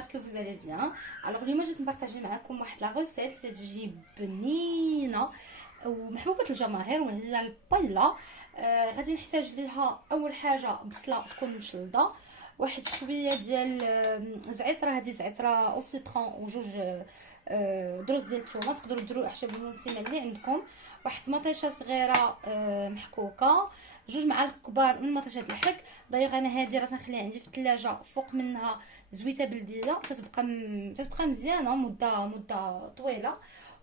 j'espère que vous allez bien. Alors اليوم جيت نبارطاجي معكم واحد لا غوسيت تجي بنينه ومحبوبه الجماهير وهي البايلا. غادي نحتاج ليها اول حاجه بصله تكون مشلضه، واحد شويه ديال زعتره، هذه زعتره او سيترون وجوج دروس ديال الثومه، تقدروا ديروا الاعشاب المسمى اللي عندكم، واحد مطيشه صغيره محكوكه، جوج معالق كبار من مطيشه الحك. دايوغ انا هذه راه تنخليها عندي في الثلاجه فوق منها زويته بلديه، تتبقى مزيانه مده طويله.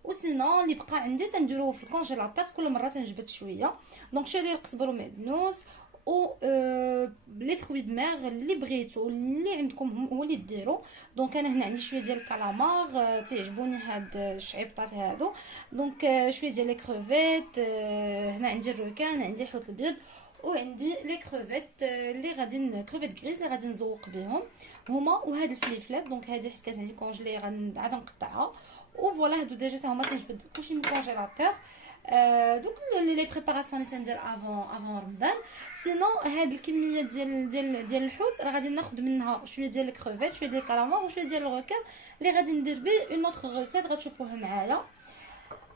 وسينو اللي بقى عندي تنديروه في الكونجيلاتور، كل مره تنجبد شويه. دونك شويه ديال القزبر ومعدنوس و لي فروي دو مير اللي بغيتو اللي عندكم هو اللي ديروا. دونك انا هنا عندي شويه ديال الكالامار، تيعجبوني هاد الشعيبطات هادو. دونك شويه ديال لي كروفيت، هنا عندي الروكان، عندي الحوت الابيض، وعندي لي كروفيت اللي غادي كروفيت غريس اللي غادي نزوق بهم هما، وهاد الفليفلات. دونك هذه حيت كانت عندي كونجلي عاد نقطعها. وفوالا هادو ديجا هما تنجبد كلشي من الكونجيلاتور. دوك لي بريباراسيون اللي تندير افون رمضان. سينو هاد الكميه ديال الحوت راه غادي ناخذ منها شويه ديال الكروفيت، شويه ديال الكالامار، وشويه ديال الروكان اللي غادي ندير به اون اوتر غوسيت غتشوفوها معايا.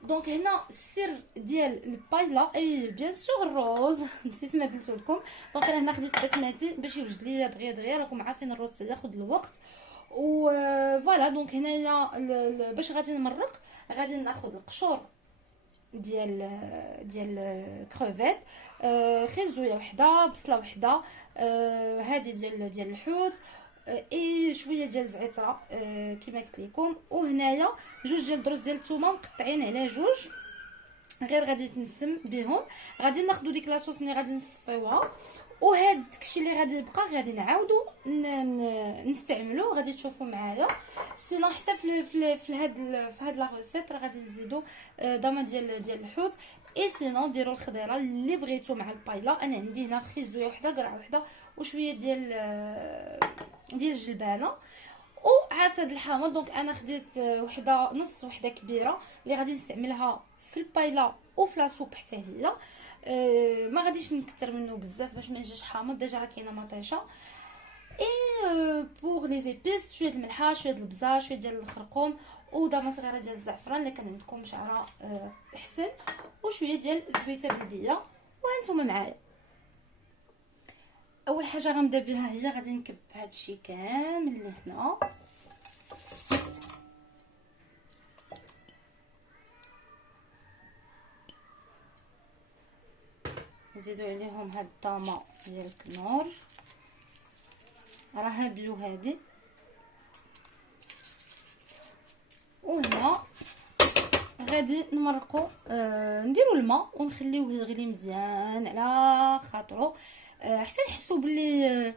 دونك هنا السر ديال البايلا اي بيان سور الروز نسيت ما قلت لكم. دونك انا هنا خديت بسمتي باش يوجد ليا دغيا راكم عارفين الروز تاخذ الوقت. و فوالا دونك هنايا باش غادي نمرق غادي ناخذ القشور ديال كروفيت، خيزويه وحده، بصله وحده، هذه ديال الحوت، اي شويه ديال الزعتره كما قلت لكم. وهنايا جوج ديال دروس ديال الثومه مقطعين على جوج، غير غادي تنسم بهم. غادي ناخذ ديك لاصوص اللي غادي نصفيوها، وهاد داكشي اللي غادي يبقى غادي نعاودو نستعملو، غادي تشوفوا معايا. سينو حتى في هاد لا ريسيت راه غادي نزيدو ضامه ديال الحوت. اي سينو ديروا الخضيره اللي بغيتو مع البايلا. انا عندي هنا خيزويه وحده، قرعه وحده، وشويه ديال الجلبانه وعسل الحامض. دونك انا خديت وحده نص وحده كبيره اللي غادي نستعملها في البايلا وفي لا سوب حتى هي. ما غاديش نكثر منه بزاف باش ما يجيش حامض، ديجا راه كاينه مطيشه. اي بوغ لي زيبيس شويه الملحه، شويه البزار، شويه ديال الخرقوم، ودامه صغيره ديال الزعفران الا كان عندكم شعره احسن، وشويه ديال الزويته بلديه. وانتم معايا. اول حاجه غنبدا بها هي غادي نكب هادشي كامل اللي هنا. نزيدو عليهم هاد الطامه ديال الكنور، راها بيو هادي. وهنا غادي نمرقو، نديرو الماء ونخليوه يغلي مزيان على خاطرو، حتى نحسو بلي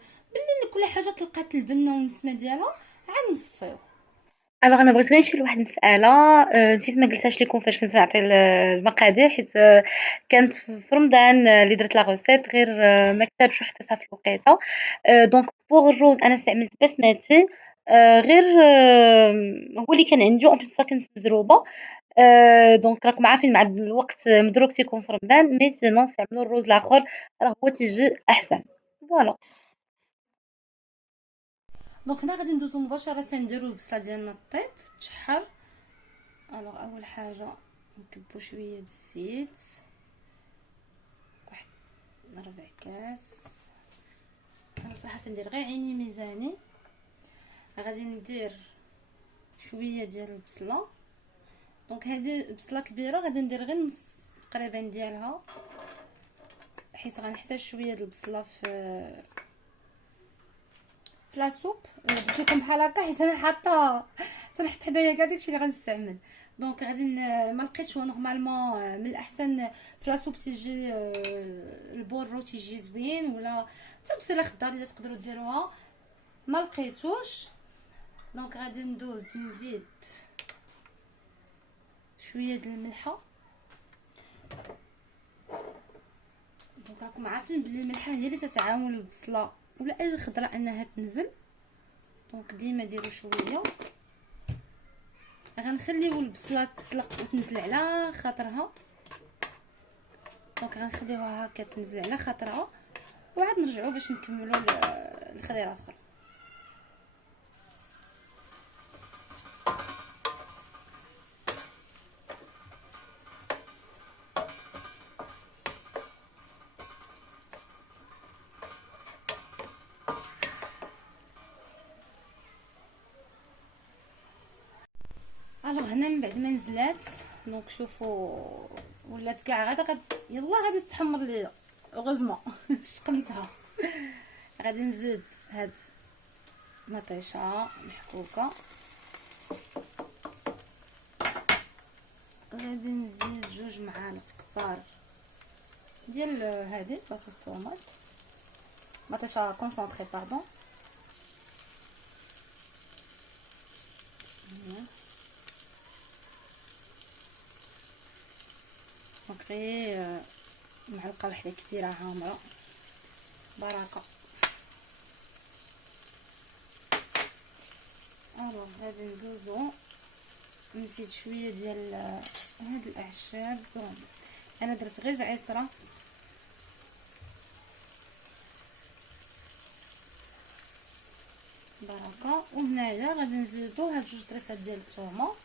كل حاجه تلقات البنه والنسمه ديالها عاد نصفيو. الوغ انا بغيت غير نشير لواحد المساله، نسيت ما قلتهاش لكم فاش كنت نعطي المقادير، حيت كانت في رمضان اللي درت لا غوسيت، غير ما كتبش وحطيتها في الوقيته. دونك بوغ الروز انا استعملت بسمتي، غير هو اللي كان عندي اون بليس كنت مزروبه. دونك راكم عارفين مع الوقت مدروك تيكون في رمضان، مي سينون استعملوا الروز الاخر راه هو تيجي احسن. فوالا دونك هنا غادي ندوزو مباشره نديرو البصله ديالنا طيب تشحر. الوغ اول حاجه نكبو شويه الزيت، واحد ربع كاس. انا صراحه ندير غير عيني ميزاني. غادي ندير شويه ديال البصله. دونك هذه بصله كبيره غادي ندير غير نص تقريبا ديالها، حيت غنحتاج شويه د البصله في لا سوب. قلت لكم بحال هكا حيت انا حاطه تنحط حدايا كاع داكشي اللي غنستعمل. دونك غادي ما لقيتش نورمالمون من الاحسن في لا سوب تيجي البورو تيجي زوين، ولا حتى بصيله خضار اللي تقدروا ديروها ما لقيتوش. دونك غادي ندوز نزيد شويه د الملحه. دونك راكم عارفين بلي الملحه هي اللي تتعاون البصله ولا اي خضره انها تنزل. دونك ديما ديروا شويه. غنخليو البصله تطلق وتنزل على خاطرها. دونك غنخليوها هكا تنزل على خاطرها، وعاد نرجعوا باش نكملوا الخضيره الاخرى. الوغ هنا من بعد ما نزلات دونك شوفوا ولات كاع يلا غادي تحمر ليا غوزمون شقمتها. غادي نزيد هاد مطيشه محكوكه، غادي نزيد 2 معالق كبار ديال هادي لاصوص طوماط، مطيشه كونسونطري باردون. دونك غير معلقه واحده كبيره عامره بركه. الوغ غادي ندوزو نزيد شويه ديال هاد الاعشاب. انا درت غير زعتره بركه. وهنايا غادي نزيدو هاد 2 طريسات ديال الثومه،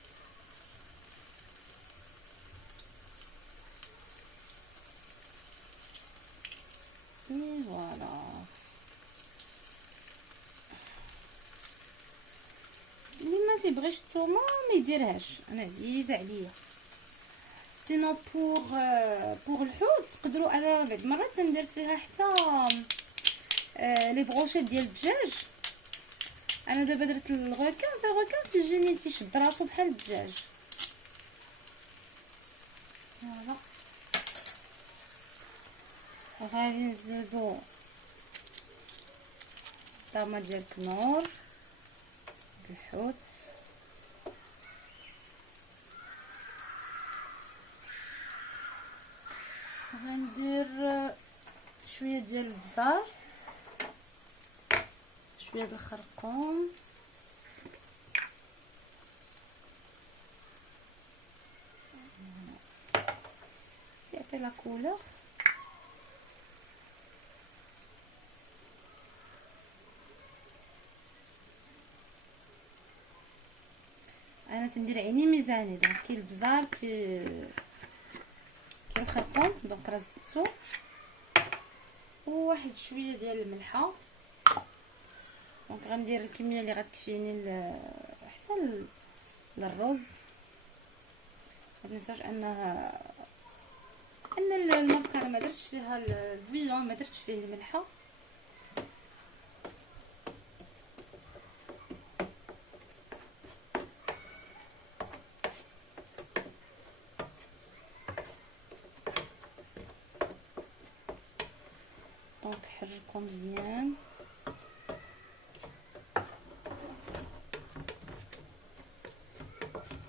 اي فوالا. اللي ما تيبغيش الثومه ما يديرهاش، انا عزيزه عليا. سينو بور الحوت تقدروا، انا بعض المرات تندير فيها حتى لي بروشيت ديال الدجاج. انا دابا درت الغوكان، حتى الغوكان تيجيني تيشد راسو بحال الدجاج. فوالا غادي نزيدو الطامه ديال الكنور الحوت، غندير شويه ديال البزار، شويه د الخرقوم، تيعطي لا كولور. انا تندير عيني ميزاني، دونك كاين البزار كاين الخرقوم، دونك رزتو وواحد شويه ديال الملحه. دونك غندير الكميه اللي غتكفيني حتى للرز. ما تنساوش ان المبقره ما درتش فيها البويون، ما درتش فيه الملحه. دونك حركو مزيان.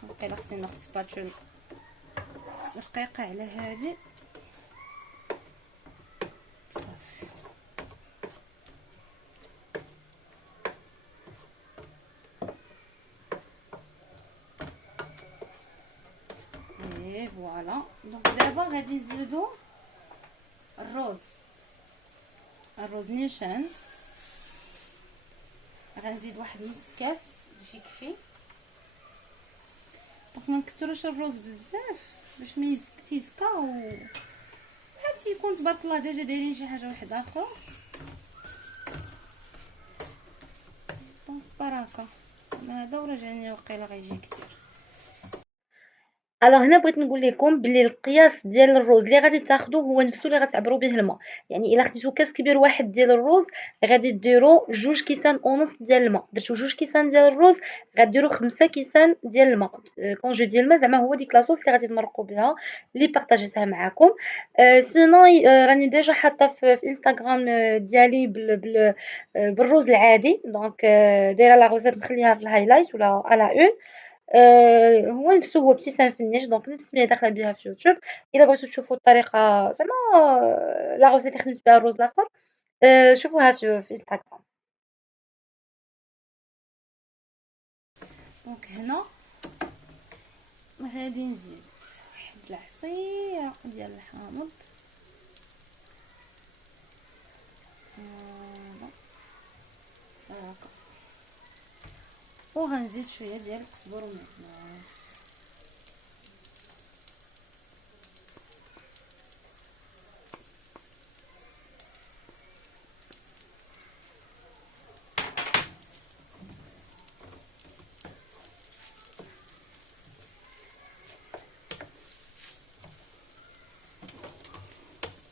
دونك خصني ناخذ سباتول رقيقه على هذه صافي. اي فوالا. دونك دابا غادي نزيدو الرز نيشان. غنزيد واحد نص كاس باش يكفي. دونك ما نكثروش الرز بزاف باش ما تيزكا، و بحال تيكون تبارك الله ديجا دايرين شي حاجه واحده اخرى. دونك بركه. هذا ورجعني وقيله غيجي كتير. الوغ هنا بغيت نقول لكم بلي القياس ديال الروز اللي غادي تاخذوه هو نفسه اللي غتعبروا به الماء. يعني الا خديتو كاس كبير واحد ديال الروز غادي ديروا 2 كيسان ونص ديال الماء. درتو 2 كيسان ديال الروز غديروا 5 كيسان ديال الماء. كون جو ديال الماء زعما هو ديك لاصوص اللي غادي تمرقوا بها اللي بارطاجيتها معكم. سينو راني ديجا حاطه في انستغرام ديالي بالروز العادي. دونك دايره لا روسيت نخليها في الهايلايت ولا على اون. هو نفسه، هو ابتسام فنيش. دونك نفس السميه داخله بها في يوتيوب. الا بغيتو تشوفوا الطريقه زعما لا روسيت اللي خدمت بها الروز الاخر شوفوها في انستغرام. دونك هنا غادي نزيد واحد العصيره ديال الحامض. هكا. وغنزيد شويه ديال القزبر والمعدنوس.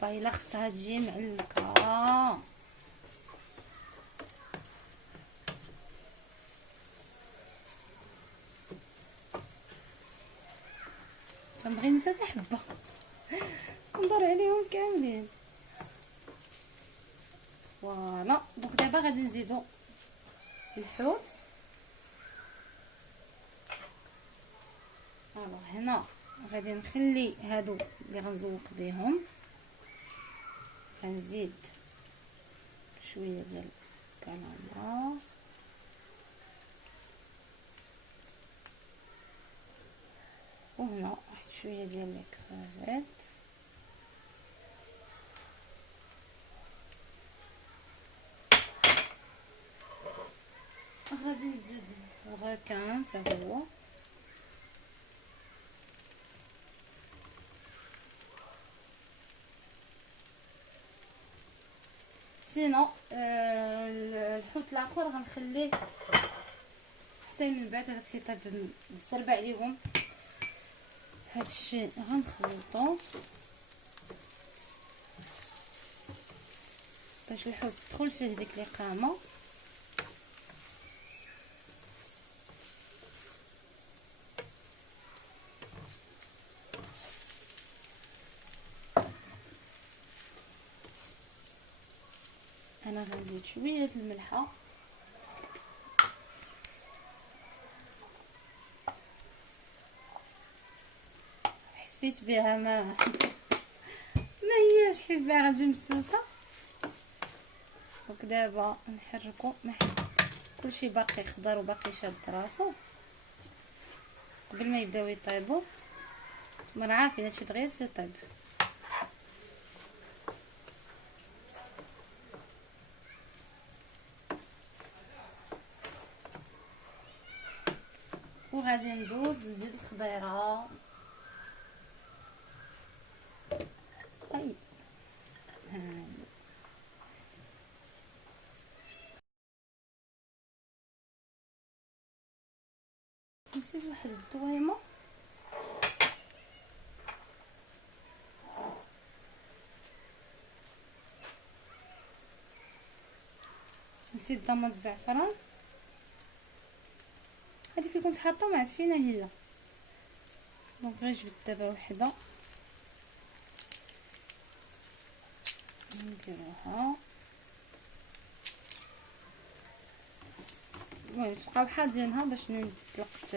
البايله خصها تجي معلكه. كنبغي ننسى حتى حبه ندور عليهم كاملين. فوالا دونك دابا غادي نزيدو الحوت. الوغ هنا غادي نخلي هادو اللي غنزوق بهم، غنزيد شويه ديال الكالامار وهنا واحد شويه ديال الكرافيت غادي نزيد الغاكان حتى هو سينو الحوت الاخر غنخليه حتى من بعد هذاك يطيب بالزربه عليهم. هادشي غنخلطو باش الحوت تدخل فيه ديك القامه. انا غنزيد شويه د الملحه حسيت بها ما هياش، حسيت بها غتجي مسوسه. دونك دابا نحركو كلشي باقي خضر وباقي شاد راسو قبل ما يبداو يطيبوا. ما عارفين هادشي دغيا يطيب. وغادي ندوز نزيد الخضيره. اي نسيت واحد الدويمه نسيت ضمه الزعفران هذيك اللي كنت حاطه ما عرفت فينا هي. دونك غير جبت دابا وحده نديروها. المهم تبقاو حاضينها باش من الوقت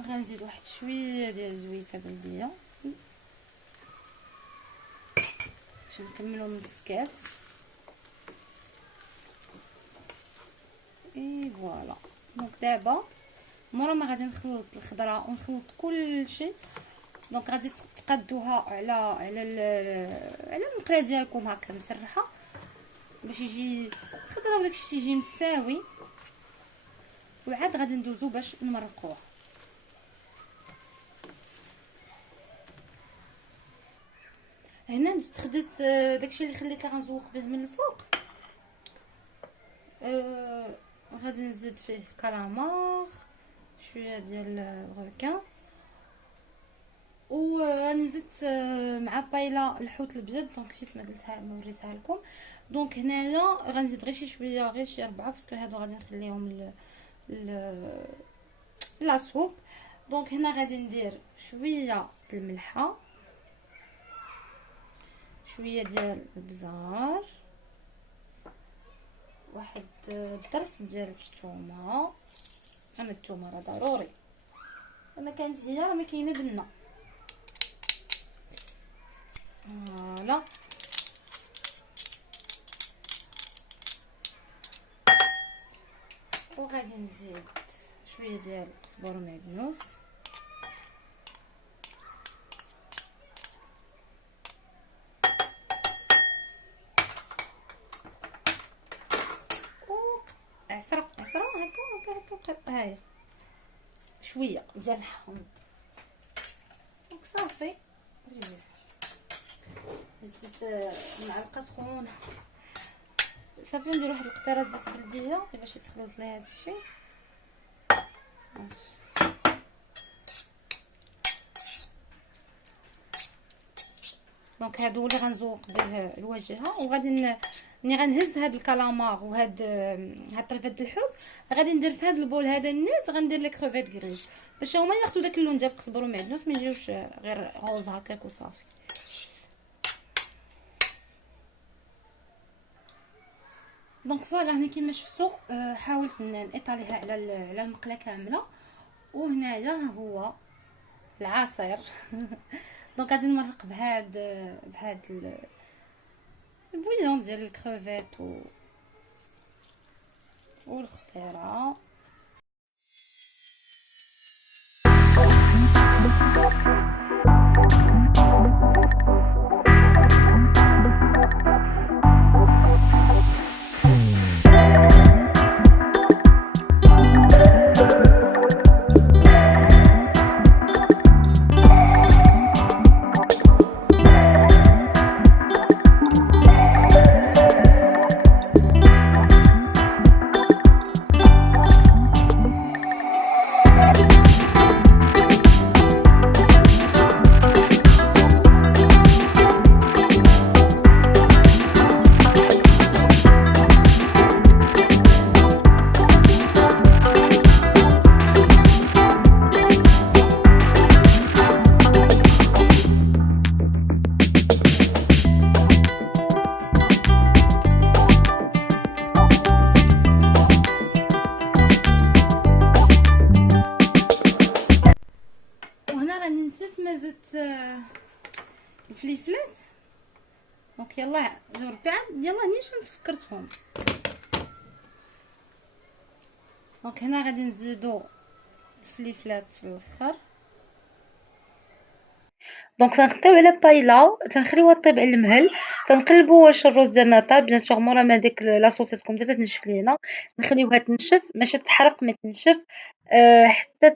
غنزيد واحد شويه ديال الزويته بلديه باش نكملو من الكاس. اي فوالا. دونك دابا مورا ما غادي نخلط الخضره ونخلط كلشي، دونك غادي تقادوها على المقله ديالكم هكا مسرحه باش يجي الخضره وداكشي يجي متساوي. وعاد غادي ندوزو باش نمرقوه. هنا استخدمت داكشي اللي خليت غنزوق به من الفوق. غادي نزيد فيه الكالامار شويه ديال الغوكان وراني زدت مع بايله الحوت الابيض. دونك نسيت ما قلتها ما وريتها لكم. دونك هنايا غنزيد غير شي شويه، غير شي 4 باسكو هادو غادي نخليهم لا سوب. دونك هنا غادي ندير شويه د الملحه، شويه ديال البزار، واحد الدرس ديال الثومه. انا الثومه راه ضروري، اما كانت هي راه ما كاينه بنه. فوالا وغادي نزيد شويه ديال القزبر ومعدنوس عسره هكا هاهي شويه ديال الحامض. دونك صافي زدت معلقه سخونه صافي. ندير واحد القطره زيت بلديه باش يتخلط لي هذا الشيء. دونك هادو اللي غنزوق به الواجهه، وغادي ملي غنهز هاد الكالامار وهاد هاد طريفات الحوت، غادي ندير في هاد البول هذا النيت، غندير لي كروفيت غريج باش هما ياخدو داك اللون ديال القزبر والمعدنوس، ما يجيوش غير غوز هكاك وصافي. دونك فوالا هنا كيما شفتوا حاولت نطاليها على المقله كامله. وهنايا هو العصير. دونك غادي نمرق بهاد البويون ديال الكروفيت والخضيره. وهنا راني نسيت ما زدت الفليفلات. دونك يلا جربي عاد، يلا نيشان تفكرتهم. دونك هنا غادي نزيدو الفليفلات في الاخر. دونك تنغطيو على بايلا، تنخليوها طيب على المهل، تنقلبو واش الرز ديالنا طاب بيان سور. مورا ما ديك لاصوص تكون بدات تنشف لينا، نخليوها تنشف، ماشي تحرق، ما تنشف حتى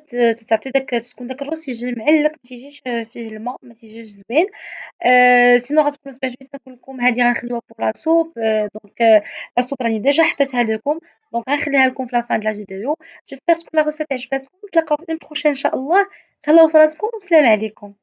تعطي داك، تكون داك الرز يجي معلق، ما تيجيش فيه الماء، ما تيجيش زوين. سينو غتكونوا سمعتو بيس نقول لكم هذه غنخليوها بور لا سوب. دونك لا سوب راني ديجا حطيتها لكم، دونك غنخليها لكم في لا فان د لا فيديو. جيسبر تكون لا روسيت عجباتكم. نتلاقاو في اون بروشين ان شاء الله. تهلاو في راسكم والسلام عليكم.